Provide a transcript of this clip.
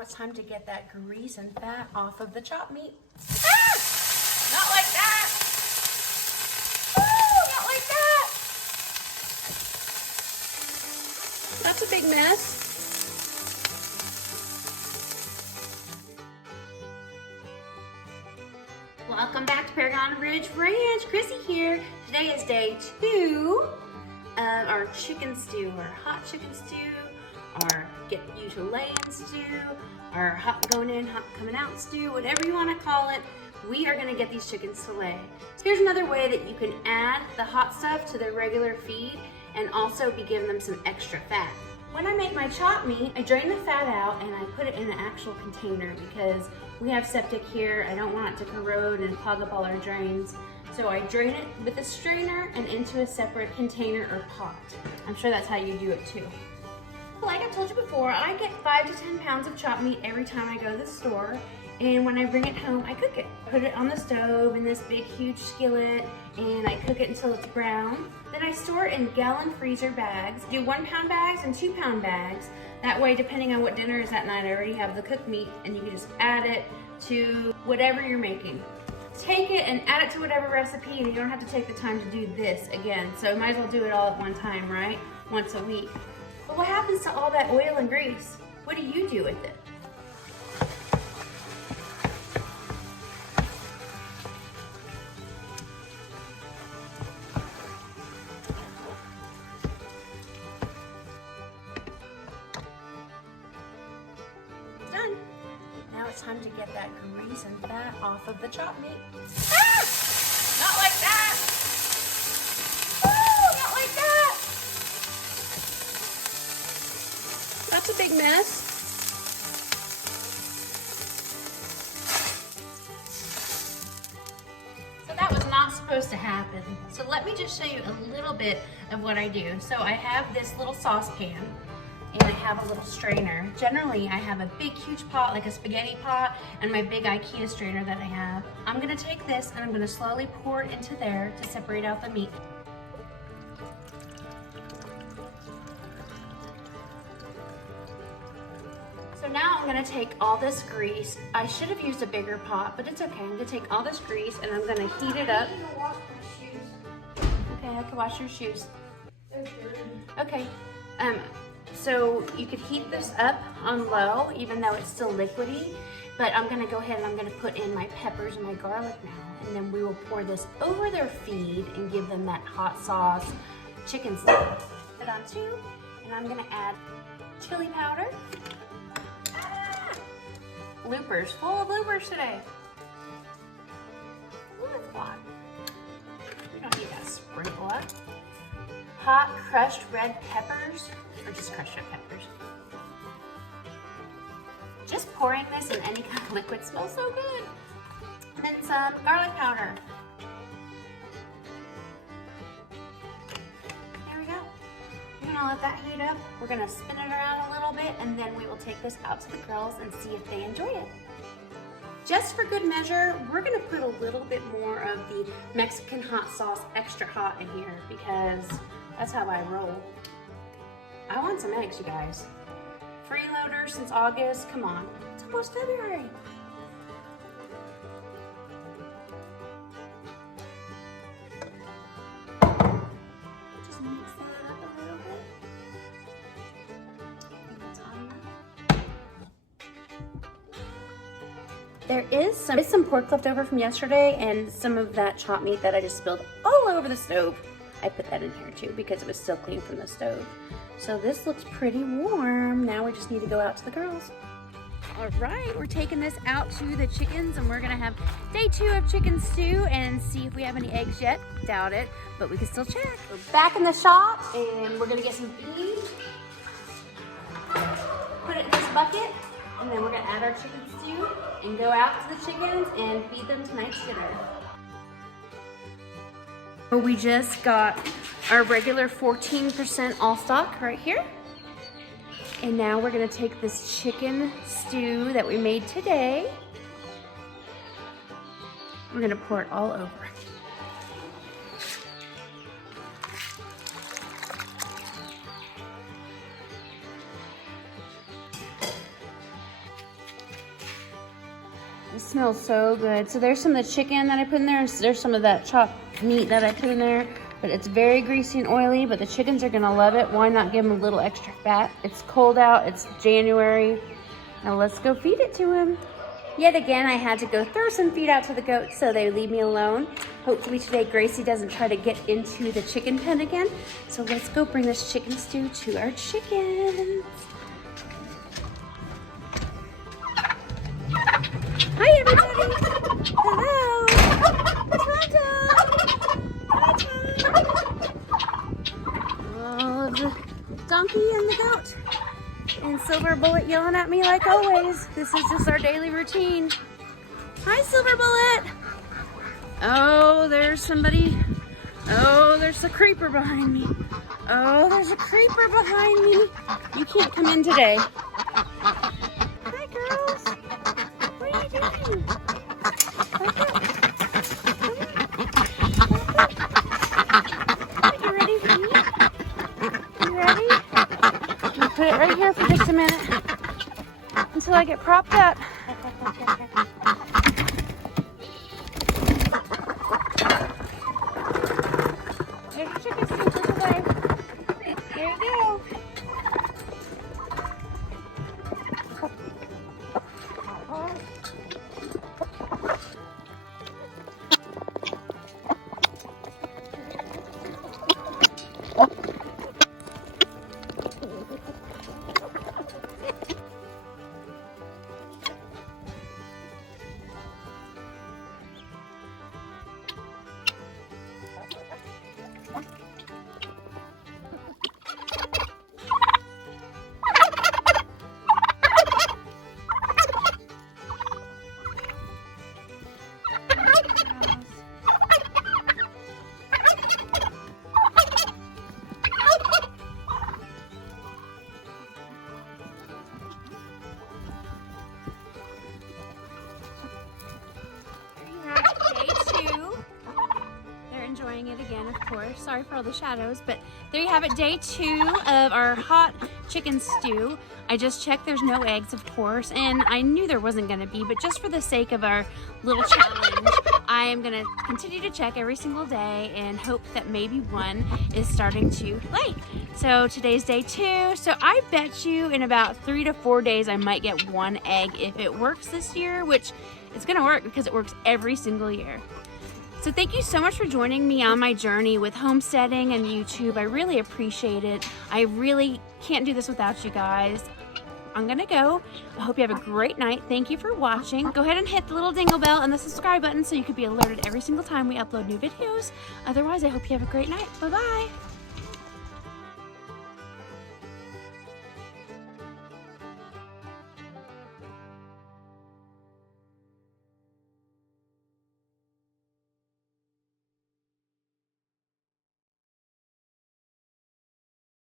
Now it's time to get that grease and fat off of the chopped meat. Ah! Not like that! Ooh, not like that! That's a big mess. Welcome back to Paragon Ridge Ranch. Chrissy here. Today is day 2 of our chicken stew, our hot chicken stew, our get you to lay in stew, our hot going in, hot coming out stew, whatever you want to call it. We are going to get these chickens to lay. So here's another way that you can add the hot stuff to their regular feed and also be giving them some extra fat. When I make my chopped meat, I drain the fat out and I put it in an actual container because we have septic here. I don't want it to corrode and clog up all our drains. So I drain it with a strainer and into a separate container or pot. I'm sure that's how you do it too. Like I told you before, I get 5 to 10 pounds of chopped meat every time I go to the store. And when I bring it home, I cook it. Put it on the stove in this big, huge skillet, and I cook it until it's brown. Then I store it in gallon freezer bags. Do 1 pound bags and 2 pound bags. That way, depending on what dinner is that night, I already have the cooked meat, and you can just add it to whatever you're making. Take it and add it to whatever recipe, and you don't have to take the time to do this again. So you might as well do it all at one time, right? Once a week. But what happens to all that oil and grease? What do you do with it? Done. Now it's time to get that grease and fat off of the chopped meat. Ah! Not like that! Ooh, not like that! That's a big mess. So that was not supposed to happen. So let me just show you a little bit of what I do. So I have this little saucepan and I have a little strainer. Generally, I have a big, huge pot, like a spaghetti pot, and my big IKEA strainer that I have. I'm gonna take this and I'm gonna slowly pour it into there to separate out the meat. So now I'm gonna take all this grease. I should have used a bigger pot, but it's okay. I'm gonna take all this grease and I'm gonna heat it up. Okay, I can wash your shoes. Okay. So you could heat this up on low, even though it's still liquidy, but I'm gonna go ahead and I'm gonna put in my peppers and my garlic now, and then we will pour this over their feed and give them that hot sauce chicken stew. Put it on 2, and I'm gonna add chili powder. Bloopers, full of bloopers today. Ooh, that's hot. We don't need that sprinkle up. Hot crushed red peppers, or just crushed red peppers. Just pouring this in any kind of liquid smells so good. And then some garlic powder. There we go. We're gonna let that heat up. We're gonna spin it around a little bit, and then we will take this out to the girls and see if they enjoy it. Just for good measure, we're gonna put a little bit more of the Mexican hot sauce extra hot in here because that's how I roll. I want some eggs, you guys. Freeloader since August, come on. It's almost February. Just mix that up a little bit. I think that's hot enough. There is some pork left over from yesterday and some of that chopped meat that I just spilled all over the stove. I put that in here too because it was still clean from the stove. So this looks pretty warm. Now we just need to go out to the girls. All right, we're taking this out to the chickens and we're gonna have day 2 of chicken stew and see if we have any eggs yet. Doubt it, but we can still check. We're back in the shop and we're gonna get some feed. Put it in this bucket and then we're gonna add our chicken stew and go out to the chickens and feed them tonight's dinner. We just got our regular 14% all stock right here. And now we're gonna take this chicken stew that we made today. We're gonna pour it all over. It smells so good. So there's some of the chicken that I put in there. There's some of that chopped meat that I put in there. But it's very greasy and oily, but the chickens are gonna love it. Why not give them a little extra fat? It's cold out, it's January. Now let's go feed it to him. Yet again, I had to go throw some feed out to the goats so they leave me alone. Hopefully today Gracie doesn't try to get into the chicken pen again. So let's go bring this chicken stew to our chickens. Hi everybody! Hello! All of the donkey and the goat. And Silver Bullet yelling at me like always. This is just our daily routine. Hi Silver Bullet! Oh, there's somebody. Oh, there's a creeper behind me. Oh, there's a creeper behind me. You can't come in today. Hi girls! What are you doing? Back up. You ready for me? You ready? I'm gonna put it right here for just a minute until I get propped up. There's your chicken stew for today. There you go. Enjoying it again, of course. Sorry for all the shadows, but there you have it, day 2 of our hot chicken stew. I just checked, there's no eggs, of course, and I knew there wasn't going to be, but just for the sake of our little challenge, I am going to continue to check every single day and hope that maybe one is starting to lay. So today's day 2, so I bet you in about 3 to 4 days I might get 1 egg if it works this year, which it's going to work because it works every single year. So thank you so much for joining me on my journey with homesteading and YouTube. I really appreciate it. I really can't do this without you guys. I'm gonna go. I hope you have a great night. Thank you for watching. Go ahead and hit the little dingle bell and the subscribe button so you can be alerted every single time we upload new videos. Otherwise, I hope you have a great night. Bye-bye.